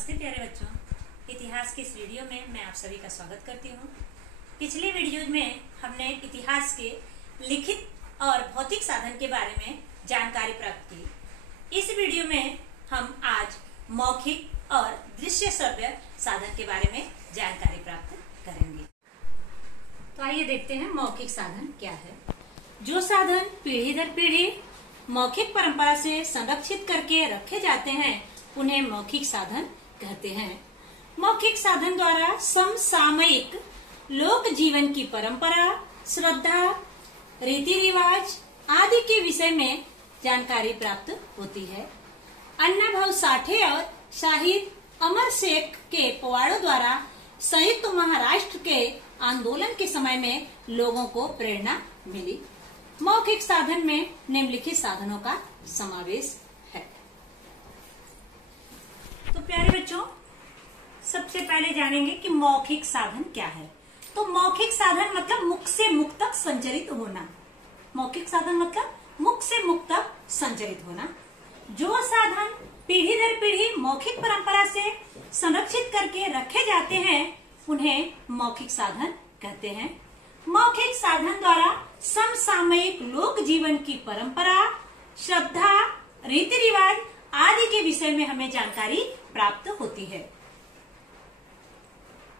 नमस्ते प्यारे बच्चों, इतिहास के इस वीडियो में मैं आप सभी का स्वागत करती हूँ। पिछले वीडियो में हमने इतिहास के लिखित और भौतिक साधन के बारे में जानकारी प्राप्त की। इस वीडियो में हम आज मौखिक और दृश्य श्रव्य साधन के बारे में जानकारी प्राप्त करेंगे। तो आइए देखते हैं मौखिक साधन क्या है। जो साधन पीढ़ी दर पीढ़ी मौखिक परंपरा से संरक्षित करके रखे जाते हैं उन्हें मौखिक साधन कहते हैं। मौखिक साधन द्वारा समसामयिक लोक जीवन की परंपरा, श्रद्धा, रीति रिवाज आदि के विषय में जानकारी प्राप्त होती है। अन्ना भाऊ साठे और शाहिद अमर शेख के पवाड़ों द्वारा संयुक्त महाराष्ट्र के आंदोलन के समय में लोगों को प्रेरणा मिली। मौखिक साधन में निम्नलिखित साधनों का समावेश है। तो प्यारे बच्चों, सबसे पहले जानेंगे कि मौखिक साधन क्या है। तो मौखिक साधन मतलब मुख से मुख तक संचरित होना। मौखिक साधन मतलब मुख से मुख तक संचरित होना। जो साधन पीढ़ी दर पीढ़ी मौखिक परंपरा से संरक्षित करके रखे जाते हैं उन्हें मौखिक साधन कहते हैं। मौखिक साधन द्वारा समसामयिक लोक जीवन की परंपरा, श्रद्धा, रीति रिवाज आदि के विषय में हमें जानकारी प्राप्त होती है।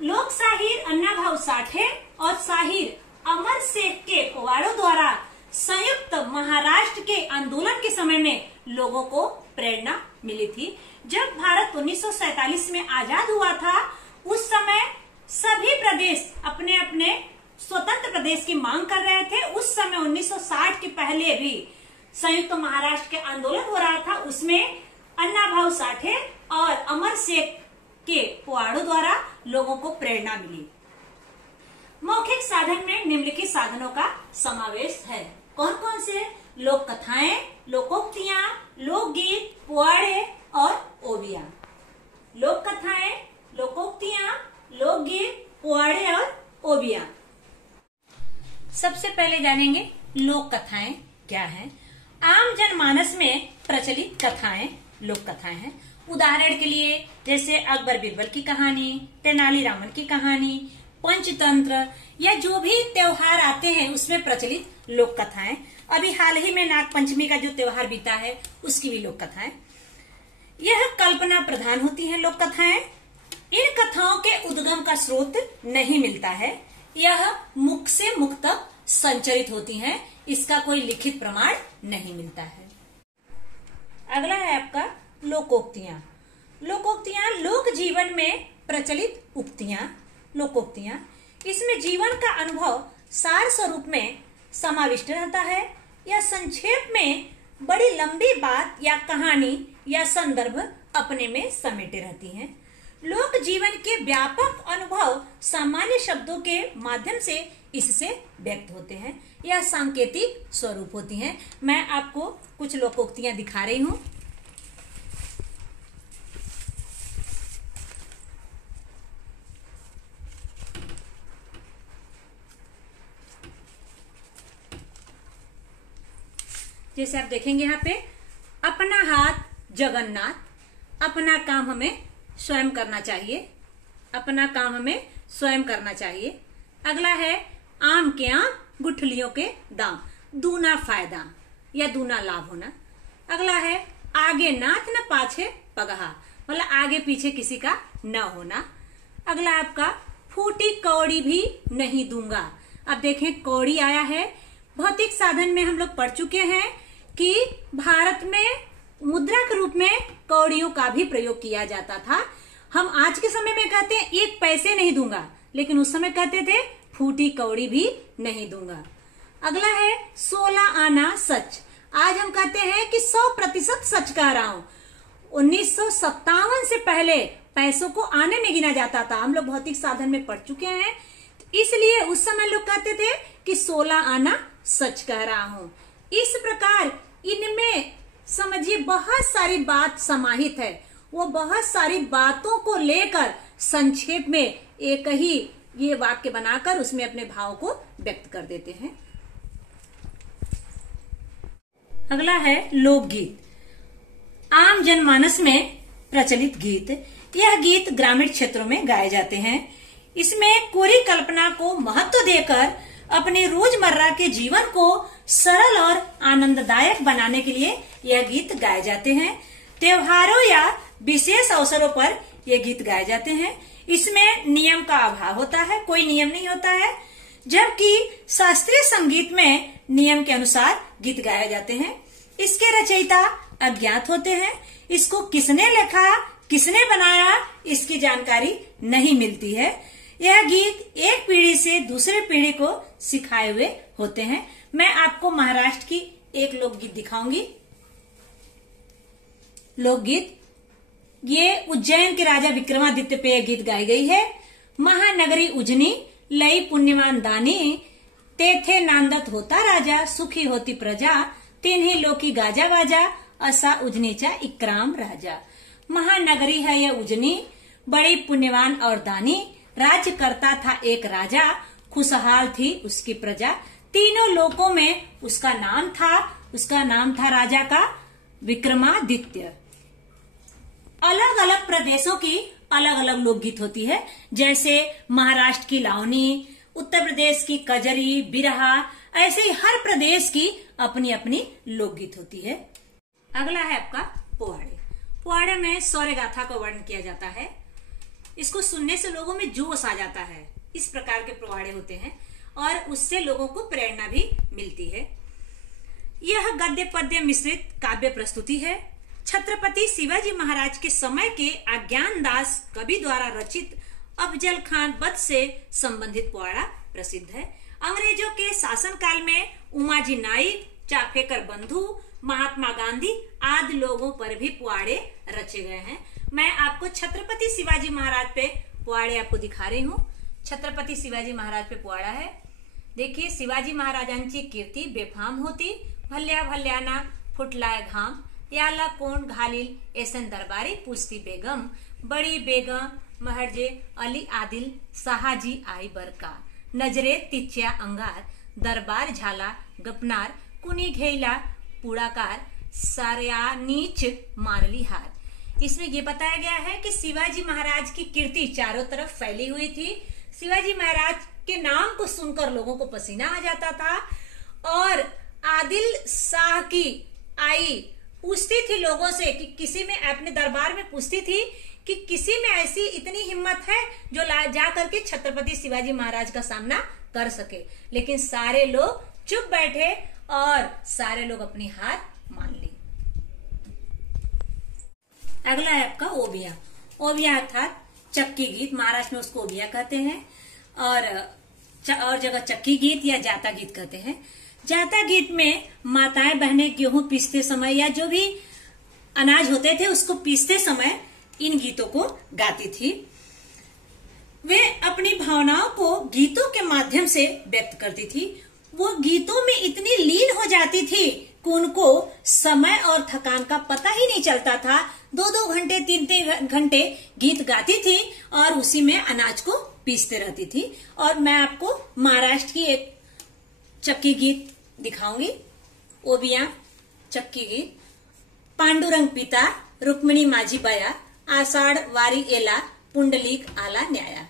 लोक शाहीर अन्ना भाऊ साठे और शाहीर अमर शेख के पवाड़ों द्वारा संयुक्त महाराष्ट्र के आंदोलन के समय में लोगों को प्रेरणा मिली थी। जब भारत 1947 में आजाद हुआ था, उस समय सभी प्रदेश अपने अपने स्वतंत्र प्रदेश की मांग कर रहे थे। उस समय 1960 के पहले भी संयुक्त महाराष्ट्र के आंदोलन हो रहा था। उसमें अन्ना भाऊ साठे और अमर शेख के पवाड़ों द्वारा लोगों को प्रेरणा मिली। मौखिक साधन में निम्नलिखित साधनों का समावेश है। कौन कौन से? लोक कथाएं, लोकोक्तियां, लोकगीत, पुआड़े और ओवियां। लोक कथाएं, लोकोक्तियां, लोकगीत, पुआड़े और ओवियां। सबसे पहले जानेंगे लोक कथाएं क्या है। आम जनमानस में प्रचलित कथाएं लोक कथाएं हैं। उदाहरण के लिए जैसे अकबर बीरबल की कहानी, तेनालीरामन की कहानी, पंचतंत्र या जो भी त्योहार आते हैं उसमें प्रचलित लोक कथाएं। अभी हाल ही में नागपंचमी का जो त्योहार बीता है उसकी भी लोक कथाएं। यह कल्पना प्रधान होती है लोक कथाएं। इन कथाओं के उद्गम का स्रोत नहीं मिलता है। यह मुख से मुख तक संचरित होती हैं। इसका कोई लिखित प्रमाण नहीं मिलता है। अगला है आपका लोकोक्तियां। लोकोक्तियां लोक जीवन में प्रचलित उक्तियां, लोकोक्तियां। इसमें जीवन का अनुभव सार स्वरूप में समाविष्ट रहता है या संक्षेप में बड़ी लंबी बात या कहानी या संदर्भ अपने में समेटे रहती हैं। लोक जीवन के व्यापक अनुभव सामान्य शब्दों के माध्यम से इससे व्यक्त होते हैं या सांकेतिक स्वरूप होती हैं। मैं आपको कुछ लोकोक्तियां दिखा रही हूं। जैसे आप देखेंगे यहाँ पे, अपना हाथ जगन्नाथ, अपना काम हमें स्वयं करना चाहिए, अपना काम हमें स्वयं करना चाहिए। अगला है आम के आम गुठलियों के दाम, दूना फायदा या दूना लाभ होना। अगला है आगे नाथ न पाछे पगहा, मतलब आगे पीछे किसी का न होना। अगला आपका फूटी कौड़ी भी नहीं दूंगा। अब देखें कौड़ी आया है। भौतिक साधन में हम लोग पढ़ चुके हैं कि भारत में मुद्रा के रूप में कौड़ियों का भी प्रयोग किया जाता था। हम आज के समय में कहते हैं 1 पैसे नहीं दूंगा, लेकिन उस समय कहते थे फूटी कौड़ी भी नहीं दूंगा। अगला है 16 आना सच। आज हम कहते हैं कि 100% सच कह रहा हूं। 1957 से पहले पैसों को आने में गिना जाता था। हम लोग भौतिक साधन में पढ़ चुके हैं, इसलिए उस समय लोग कहते थे कि 16 आना सच कह रहा हूं। इस प्रकार इनमें समझिए बहुत सारी बात समाहित है। वो बहुत सारी बातों को लेकर संक्षेप में एक ही ये वाक्य बनाकर उसमें अपने भाव को व्यक्त कर देते हैं। अगला है लोकगीत। आम जनमानस में प्रचलित गीत। यह गीत ग्रामीण क्षेत्रों में गाए जाते हैं। इसमें कोरी कल्पना को महत्व देकर अपने रोजमर्रा के जीवन को सरल और आनंददायक बनाने के लिए यह गीत गाए जाते हैं। त्योहारों या विशेष अवसरों पर यह गीत गाए जाते हैं। इसमें नियम का अभाव होता है, कोई नियम नहीं होता है, जबकि शास्त्रीय संगीत में नियम के अनुसार गीत गाए जाते हैं। इसके रचयिता अज्ञात होते हैं। इसको किसने लिखा, किसने बनाया, इसकी जानकारी नहीं मिलती है। यह गीत एक पीढ़ी से दूसरे पीढ़ी को सिखाए हुए होते हैं। मैं आपको महाराष्ट्र की एक लोकगीत दिखाऊंगी। लोकगीत ये उज्जैन के राजा विक्रमादित्य पे यह गीत गाई गई है। महानगरी उजनी लई पुण्यवान दानी, तेथे नांदत होता राजा, सुखी होती प्रजा, तिन्ही लोकी गाजा बाजा, असा उजनीचा इकराम राजा। महानगरी है यह उजनी, बड़ी पुण्यवान और दानी, राज्य करता था एक राजा, खुशहाल थी उसकी प्रजा, तीनों लोकों में उसका नाम था राजा का विक्रमादित्य। अलग अलग प्रदेशों की अलग अलग लोकगीत होती है, जैसे महाराष्ट्र की लावनी, उत्तर प्रदेश की कजरी, बिरहा, ऐसे ही हर प्रदेश की अपनी अपनी लोकगीत होती है। अगला है आपका पोवाड़े। पोवाड़े में शौर्य गाथा का वर्णन किया जाता है। इसको सुनने से लोगों में जोश आ जाता है। इस प्रकार के पोवाड़े होते हैं और उससे लोगों को प्रेरणा भी मिलती है। यह गद्य पद्य मिश्रित काव्य प्रस्तुति है। छत्रपति शिवाजी महाराज के समय के अज्ञान दास कवि द्वारा रचित अफजल खान वध से संबंधित पोवाड़ा प्रसिद्ध है। अंग्रेजों के शासन काल में उमाजी नाइक, चाफेकर बंधु, महात्मा गांधी आदि लोगों पर भी पोवाड़े रचे गए हैं। मैं आपको छत्रपति शिवाजी महाराज पे पोवाड़े आपको दिखा रही हूँ। छत्रपति शिवाजी महाराज पे पोवाड़ा है। देखिए, शिवाजी महाराजांची कीर्ती बेफाम होती, भल्या भल्याना फुटलाय घाम, याला कोण घालील एसन दरबारी पुस्ती बेगम, बड़ी बेगम महरजे अली आदिल साहाजी आई बरका, नजरे तिच्या अंगार, दरबार झाला गपनार, कुणी घेला पुड़ाकार, सार्या नीच मानली हार। इसमें ये बताया गया है कि शिवाजी महाराज की कीर्ति चारों तरफ फैली हुई थी। शिवाजी महाराज के नाम को सुनकर लोगों को पसीना आ जाता था और आदिल शाह की आई पूछती थी लोगों से कि किसी में अपने दरबार में पूछती थी कि किसी में ऐसी इतनी हिम्मत है जो जा करके छत्रपति शिवाजी महाराज का सामना कर सके, लेकिन सारे लोग चुप बैठे और सारे लोग अपनी हार मान ली। अगला है आपका ओबिया। ओबिया अर्थात चक्की गीत, महाराष्ट्र में उसको ओबिया कहते हैं और जगह चक्की गीत या जाता गीत कहते हैं। जाता गीत में माताएं बहनें गेहूं पीसते समय या जो भी अनाज होते थे उसको पीसते समय इन गीतों को गाती थी। वे अपनी भावनाओं को गीतों के माध्यम से व्यक्त करती थी। वो गीतों में इतनी लीन हो जाती थी कि उनको समय और थकान का पता ही नहीं चलता था। 2-2 घंटे 3-3 घंटे गीत गाती थी और उसी में अनाज को पीसते रहती थी। और मैं आपको महाराष्ट्र की एक चक्की गीत दिखाऊंगी, ओबिया चक्की गीत। पांडुरंग पिता रुक्मिणी माझी बया, आषाढ़ वारी एला पुंडलिक आला न्याया।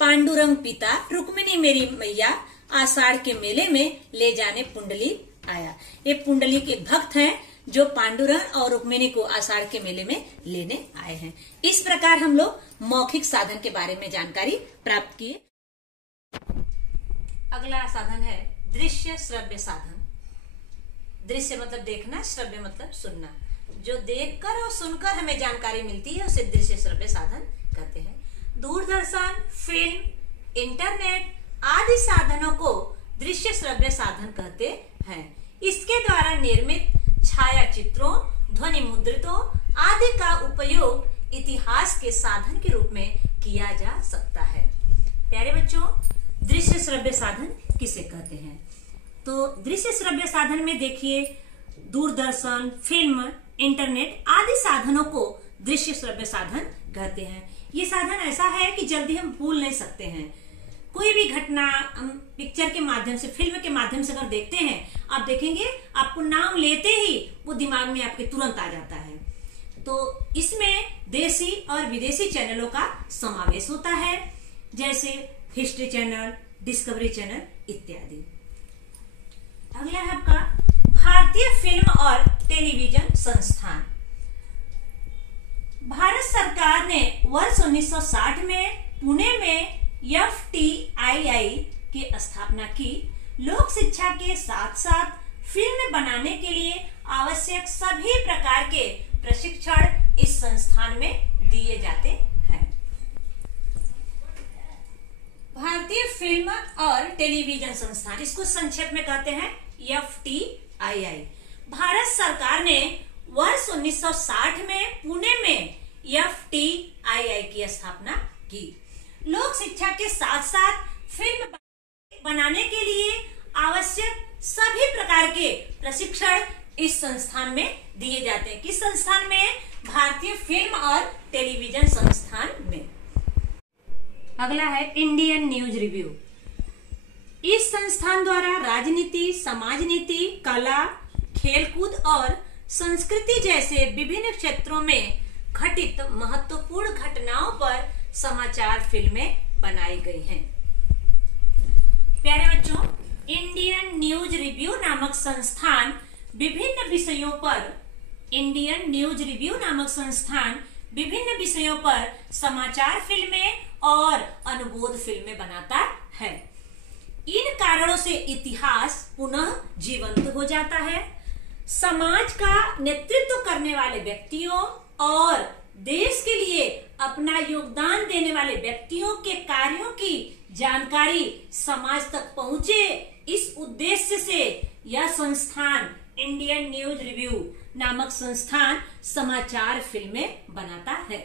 पांडुरंग पिता रुक्मिणी मेरी मैया, आषाढ़ के मेले में ले जाने पुंडलिक आया। ये पुंडलिक एक भक्त हैं जो पांडुरंग और रुक्मिणी को आषाढ़ के मेले में लेने आए हैं। इस प्रकार हम लोग मौखिक साधन के बारे में जानकारी प्राप्त किए। अगला साधन है दृश्य श्रव्य साधन। दृश्य मतलब देखना, श्रव्य मतलब सुनना। जो देखकर और सुनकर हमें जानकारी मिलती है उसे दृश्य श्रव्य साधन कहते हैं। दूरदर्शन, फिल्म, इंटरनेट आदि साधनों को दृश्य श्रव्य साधन कहते हैं। इसके द्वारा निर्मित छाया चित्रों, ध्वनि मुद्रितों आदि का उपयोग इतिहास के साधन के रूप में किया जा सकता है। प्यारे बच्चों, दृश्य श्रव्य साधन किसे कहते हैं? तो दृश्य श्रव्य साधन में देखिए, दूरदर्शन, फिल्म, इंटरनेट आदि साधनों को दृश्य श्रव्य साधन कहते हैं। ये साधन ऐसा है कि जल्दी हम भूल नहीं सकते हैं। कोई भी घटना हम पिक्चर के माध्यम से, फिल्म के माध्यम से अगर देखते हैं, आप देखेंगे आपको नाम लेते ही वो दिमाग में आपके तुरंत आ जाता है। तो इसमें देसी और विदेशी चैनलों का समावेश होता है, जैसे हिस्ट्री चैनल, डिस्कवरी चैनल इत्यादि। अगला है आपका भारतीय फिल्म और टेलीविजन संस्थान। भारत सरकार ने वर्ष 1960 में पुणे में FTII की स्थापना की। लोक शिक्षा के साथ साथ फिल्म बनाने के लिए आवश्यक सभी प्रकार के प्रशिक्षण इस संस्थान में दिए जाते हैं। भारतीय फिल्म और टेलीविजन संस्थान, इसको संक्षेप में कहते हैं FTII। भारत सरकार ने वर्ष 1960 में पुणे में FTII की स्थापना की। लोक शिक्षा के साथ साथ फिल्म बनाने के लिए आवश्यक सभी प्रकार के प्रशिक्षण इस संस्थान में दिए जाते हैं। किस संस्थान में? भारतीय फिल्म और टेलीविजन संस्थान में। अगला है इंडियन न्यूज रिव्यू। इस संस्थान द्वारा राजनीति, समाज नीति, कला, खेलकूद और संस्कृति जैसे विभिन्न क्षेत्रों में घटित महत्वपूर्ण घटनाओं पर समाचार फिल्में बनाई गई हैं। प्यारे बच्चों, इंडियन न्यूज रिव्यू नामक संस्थान विभिन्न विषयों पर समाचार फिल्में और अनुबोध फिल्में बनाता है। इन कारणों से इतिहास पुनः जीवंत हो जाता है। समाज का नेतृत्व करने वाले व्यक्तियों और देश के लिए अपना योगदान देने वाले व्यक्तियों के कार्यों की जानकारी समाज तक पहुंचे, इस उद्देश्य से यह संस्थान इंडियन न्यूज रिव्यू नामक संस्थान समाचार फिल्में बनाता है।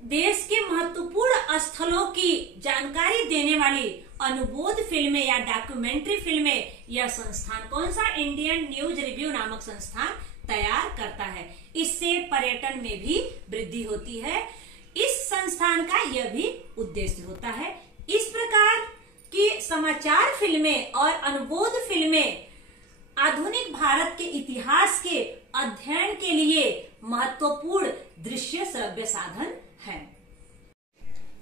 देश के महत्वपूर्ण स्थलों की जानकारी देने वाली अनुबोध फिल्में या डॉक्यूमेंट्री फिल्में यह संस्थान कौन सा? इंडियन न्यूज रिव्यू नामक संस्थान तैयार करता है। इससे पर्यटन में भी वृद्धि होती है। इस संस्थान का यह भी उद्देश्य होता है। इस प्रकार की समाचार फिल्में और अनुबोध फिल्में आधुनिक भारत के इतिहास के अध्ययन के लिए महत्वपूर्ण दृश्य श्रव्य साधन है।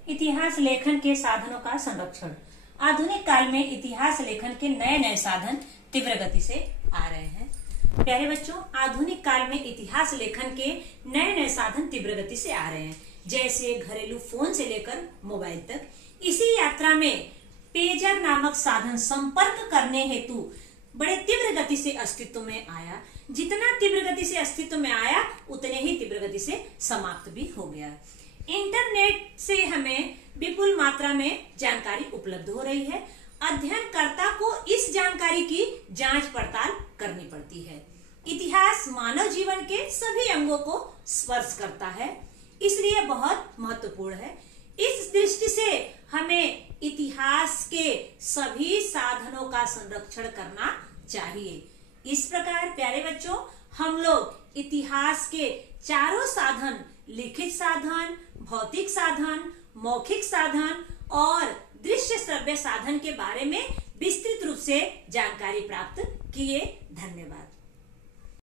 इतिहास लेखन के साधनों का संरक्षण। आधुनिक काल में इतिहास लेखन के नए नए साधन तीव्र गति से आ रहे हैं। प्यारे बच्चों, आधुनिक काल में इतिहास लेखन के नए नए साधन तीव्र गति से आ रहे हैं, जैसे घरेलू फोन से लेकर मोबाइल तक। इसी यात्रा में पेजर नामक साधन संपर्क करने हेतु बड़े तीव्र गति से अस्तित्व में आया। जितना तीव्र गति से अस्तित्व में आया, उतने ही तीव्र गति से समाप्त भी हो गया। इंटरनेट से हमें विपुल मात्रा में जानकारी उपलब्ध हो रही है। अध्ययनकर्ता को इस जानकारी की जांच पड़ताल करनी पड़ती है। इतिहास मानव जीवन के सभी अंगों को स्पर्श करता है, इसलिए बहुत महत्वपूर्ण है। इस दृष्टि से हमें इतिहास के सभी साधनों का संरक्षण करना चाहिए। इस प्रकार प्यारे बच्चों, हम लोग इतिहास के चारों साधन, लिखित साधन, भौतिक साधन, मौखिक साधन और दृश्य श्रव्य साधन के बारे में विस्तृत रूप से जानकारी प्राप्त किए। धन्यवाद।